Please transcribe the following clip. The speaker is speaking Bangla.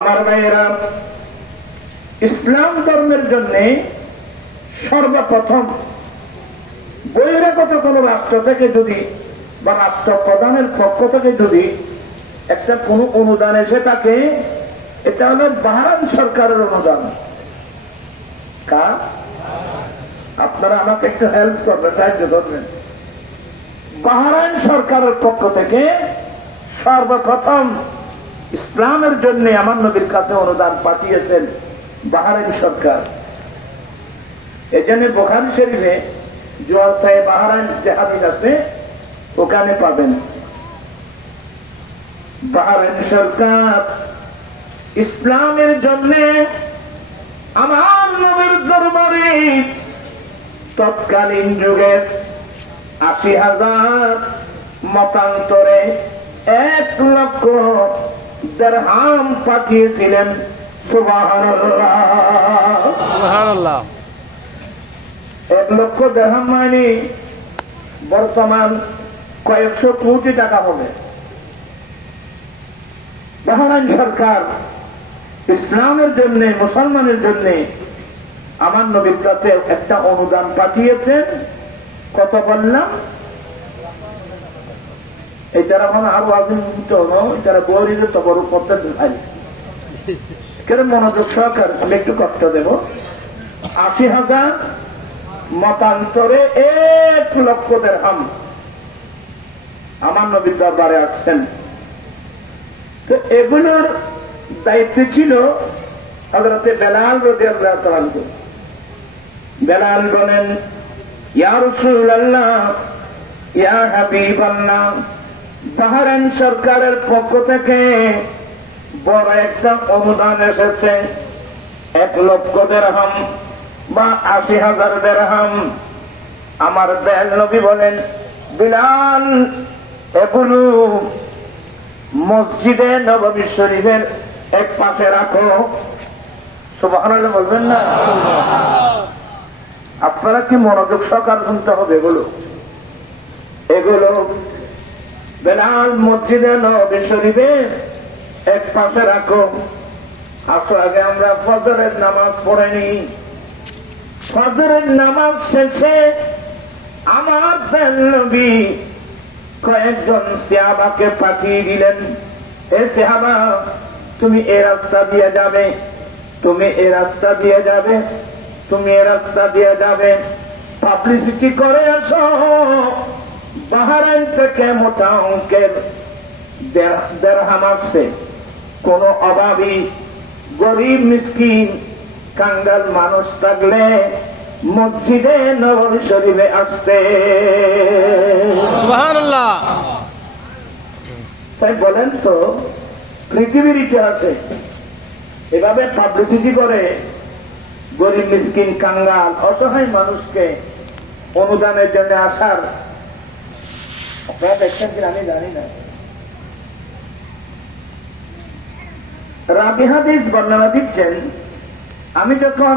আমার ভাইয়েরা, ইসলাম ধর্মের জন্য সর্বপ্রথম বহিরাগত কোন রাষ্ট্র থেকে যদি বা রাষ্ট্র প্রধানের পক্ষ থেকে যদি একটা কোন অনুদান এসে থাকে, এটা হলো বাহরাইন সরকারের অনুদান। কার? আপনারা আমাকে একটু হেল্প করবেন, সাহায্য করবেন। বাহরাইন সরকারের পক্ষ থেকে সর্বপ্রথম ইসলামের জন্য আমার নবীর কাছে অনুদান পাঠিয়েছেন বাহরাইন সরকার। এজন্য বুখারী শরীফে জোয়াসায়ে বাহরাইন যে হাদিস আছে ওখানে পাবেন। বাহরাইন সরকার ইসলামের জন্য আমার নবীর দরবারে তৎকালীন যুগের ৮০,০০০ মতান্তরে ১,০০,০০০ দিরহাম পাঠিয়েছিলেন। সুবহানাল্লাহ সুবহানাল্লাহ। ১,০০,০০০ দিরহাম মানে বর্তমান কয়েকশো কোটি টাকা হবে। বাহরাইন সরকার ইসলামের জন্য, মুসলমানের জন্য আমার নবীর কাছে একটা অনুদান পাঠিয়েছেন। কত বললাম? এটার এখন আরো আধুনিক এটারা বইরে তো বড় করতে ভাই কেন মনোযোগ সহকারে আমি একটু কষ্ট দেব। ৮০,০০০ মতান্তরে ১,০০,০০০ দিরহাম আমার নবীর দরবারে আসছেন। তো এগুলোর দায়িত্ব ছিল হযরতে বেলাল রাদিয়াল্লাহু তাআলা আনহু। বেলাল বলেন, ইয়া রাসূলুল্লাহ, ইয়া হাবিবাল্লাহ, বাহরাইন সরকারের পক্ষ থেকে বড় একটা অনুদান এসেছে, ১,০০,০০০ দিরহাম বা ৮০,০০০ দিরহাম। আমার দয়াল নবী বলেন, বিলাল, এগুলো মসজিদে নববী শরীফের এক পাশে রাখো। সুবহানাল্লাহ বলবেন না? আপনারা কি মনোযোগ সহকারে শুনতে হবে। এগুলো বেলাল মসজিদে নববী শরীফের এক পাশে রাখো। আসো, আগে আমরা ফজরের নামাজ পড়ে নি। ফজরের নামাজ শেষে আমার নবী কয়েকজন সাহাবাকে পাঠিয়ে দিলেন, হে সাহাবা, তুমি এই রাস্তা দিয়ে যাবে, তুমি এই রাস্তা দিয়ে যাবে, তুমি এই রাস্তা দিয়ে যাবে, পাবলিসিটি করে আসো। বাহরাইন থেকে মোটা অঙ্কের দিরহাম আসছে। কোন অভাবী, গরিব, মিসকিন, কাঙ্গাল মানুষ থাকলে মসজিদে নববী শরীফে আসতে। সুবহানাল্লাহ। তাই বলেন তো, পৃথিবীর ইতিহাসে এভাবে পাবলিসিটি করে গরিব, মিসকিন, কাঙ্গাল, অসহায় মানুষকে অনুদানের জন্য আসার আপনারা দেখছেন কিনা আমি জানি না। রাবি হাদিস বর্ণনা দিচ্ছেন, আমি যখন